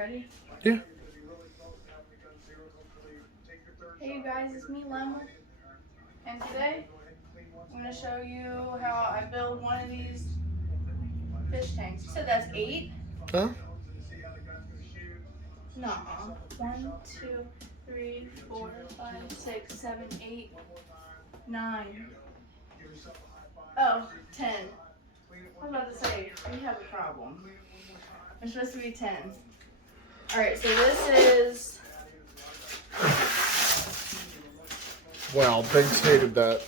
ready? Yeah. Hey you guys, it's me, Lemol. And today, I'm going to show you how I build one of these fish tanks. You said that's 8? Huh? Nuh-uh. 1, 2, 3, 4, 5, 6, 7, 8, 9. Oh, 10. I was about to say, we have a problem. It's supposed to be 10. Alright, so this is... Wow, Biggs hated that.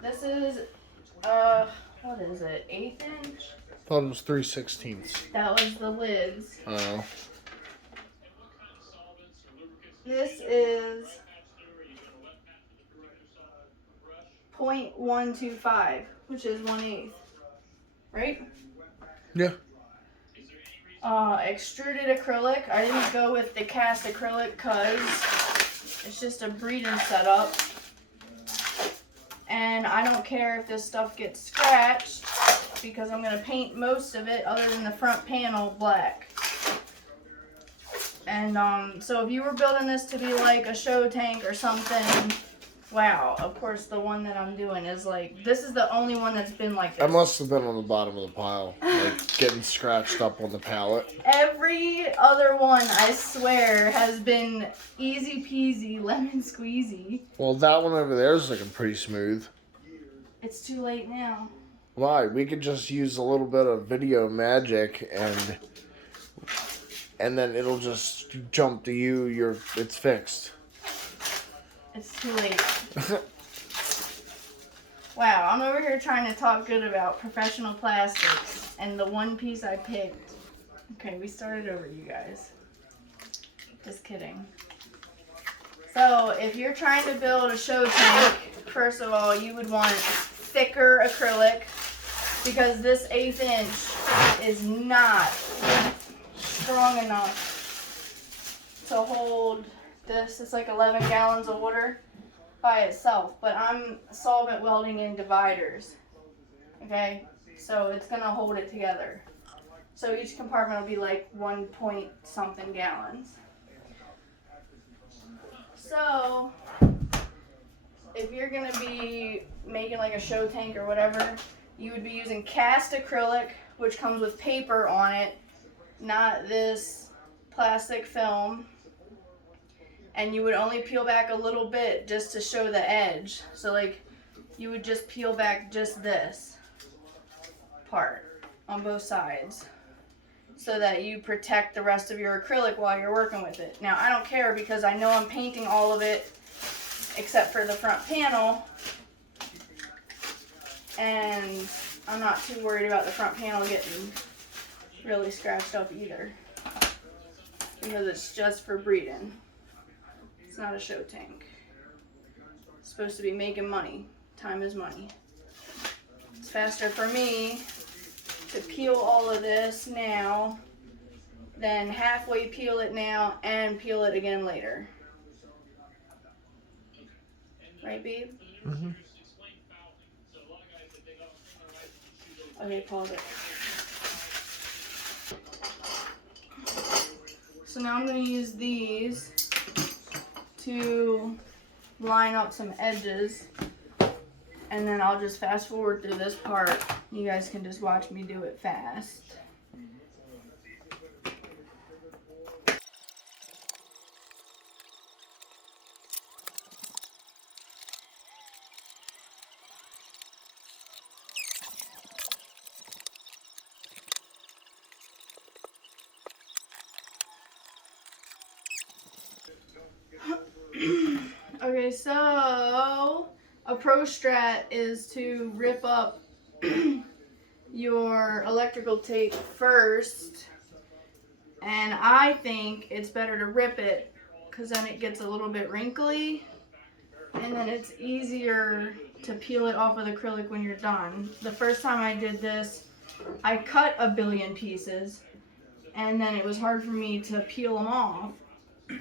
This is, what is it, 1/8 inch? Thought it was 3/16. That was the lids. Oh. This is 0.125, which is 1/8, right? Yeah. Extruded acrylic. I didn't go with the cast acrylic because it's just a breeding setup. And I don't care if this stuff gets scratched because I'm going to paint most of it other than the front panel black. And so if you were building this to be like a show tank or something, wow, of course the one that I'm doing is like, this is the only one that's been like this. I must have been on the bottom of the pile, like getting scratched up on the pallet. Every other one, I swear, has been easy peasy, lemon squeezy. Well, that one over there is looking pretty smooth. It's too late now. Why? We could just use a little bit of video magic and then it'll just jump to you. It's fixed. It's too late. Wow, I'm over here trying to talk good about professional plastics, and the one piece I picked. Okay, we started over, you guys. Just kidding. So, if you're trying to build a show tank, first of all, you would want thicker acrylic, because this 1/8 inch is not strong enough to hold this. It's like 11 gallons of water by itself, but I'm solvent welding in dividers, okay? So it's gonna hold it together. So each compartment will be like 1 point something gallons. So if you're gonna be making like a show tank or whatever, you would be using cast acrylic, which comes with paper on it, not this plastic film. And you would only peel back a little bit just to show the edge. So like, you would just peel back just this part on both sides so that you protect the rest of your acrylic while you're working with it. Now I don't care because I know I'm painting all of it except for the front panel, and I'm not too worried about the front panel getting really scratched up either because it's just for breeding. It's not a show tank. It's supposed to be making money. Time is money. It's faster for me to peel all of this now than halfway peel it now and peel it again later. Right, babe? Mm-hmm. Okay, pause it. So now I'm going to use these to line up some edges, and then I'll just fast forward through this part. You guys can just watch me do it fast. Okay, so a pro strat is to rip up your electrical tape first, and I think it's better to rip it because then it gets a little bit wrinkly and then it's easier to peel it off with acrylic when you're done. The first time I did this, I cut a billion pieces and then it was hard for me to peel them off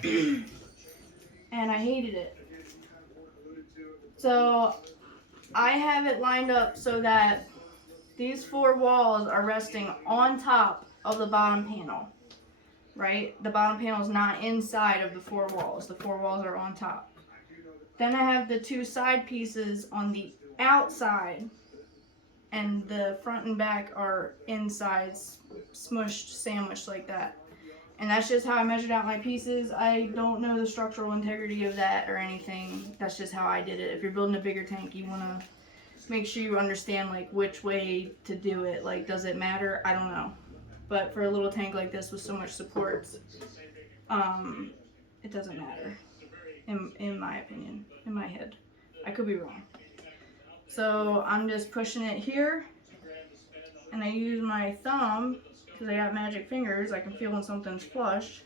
and I hated it. So I have it lined up so that these 4 walls are resting on top of the bottom panel, right? The bottom panel is not inside of the 4 walls. The 4 walls are on top. Then I have the 2 side pieces on the outside, and the front and back are inside, smushed, sandwiched like that. And that's just how I measured out my pieces. I don't know the structural integrity of that or anything. That's just how I did it. If you're building a bigger tank, you want to make sure you understand like which way to do it. Like, does it matter? I don't know. But for a little tank like this with so much supports, it doesn't matter. In my opinion, in my head. I could be wrong. So I'm just pushing it here, and I use my thumb because I got magic fingers. I can feel when something's flush.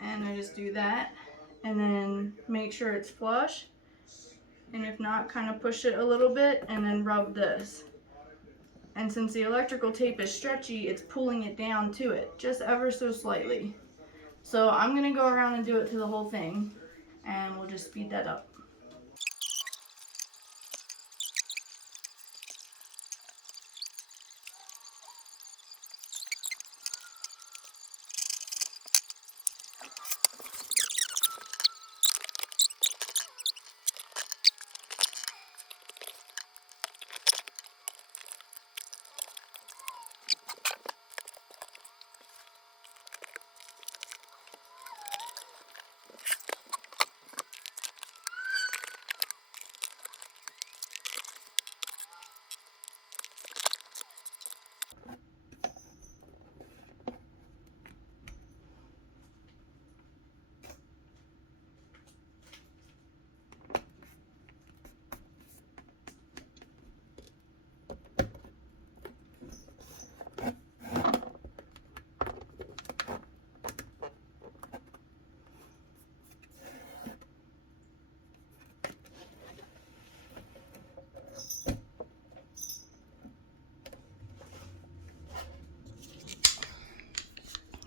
And I just do that, and then make sure it's flush. And if not, kind of push it a little bit, and then rub this. And since the electrical tape is stretchy, it's pulling it down to it, just ever so slightly. So I'm gonna go around and do it to the whole thing, and we'll just speed that up.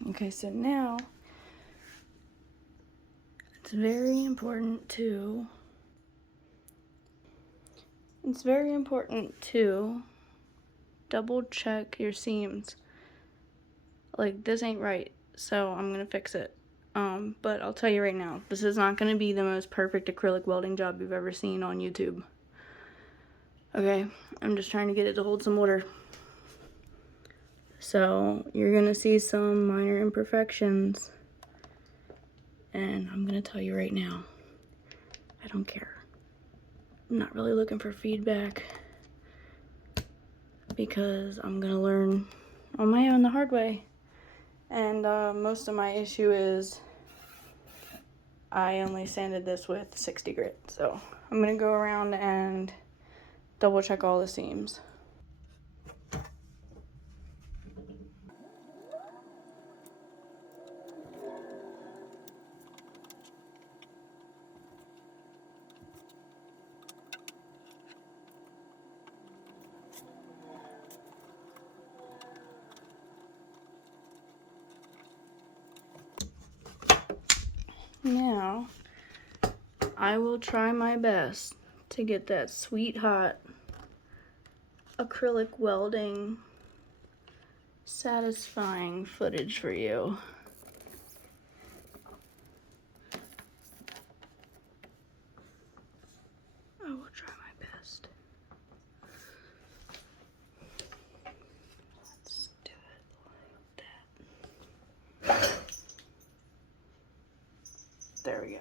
Okay, so now it's very important to double check your seams. Like, this ain't right, so I'm gonna fix it. But I'll tell you right now, this is not gonna be the most perfect acrylic welding job you've ever seen on YouTube. Okay, I'm just trying to get it to hold some water. So you're gonna see some minor imperfections, and I'm gonna tell you right now, I don't care. I'm not really looking for feedback because I'm gonna learn on my own the hard way. And most of my issue is I only sanded this with 60 grit. So I'm gonna go around and double check all the seams. Now, I will try my best to get that sweet hot acrylic welding satisfying footage for you. I will try my best. Let's do it like that. There we go.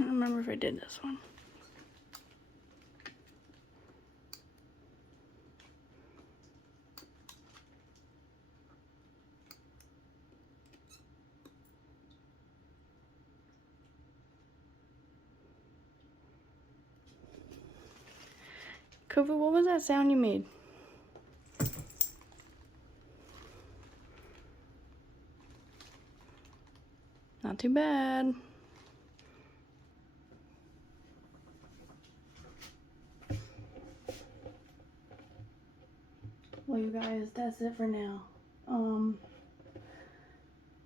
don't remember if I did this one. Kofu, what was that sound you made? Not too bad. Well, you guys, that's it for now.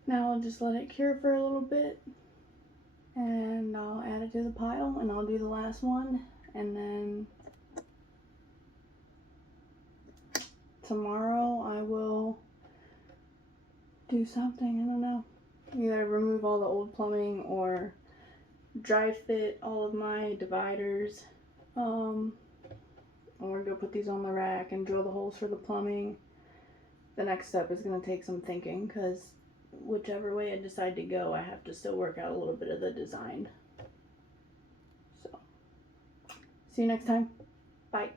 Now I'll just let it cure for a little bit, and I'll add it to the pile, and I'll do the last one, and then tomorrow I will do something, I don't know. Either remove all the old plumbing or dry fit all of my dividers, or go put these on the rack and drill the holes for the plumbing. The next step is going to take some thinking, because whichever way I decide to go, I have to still work out a little bit of the design. So, see you next time. Bye.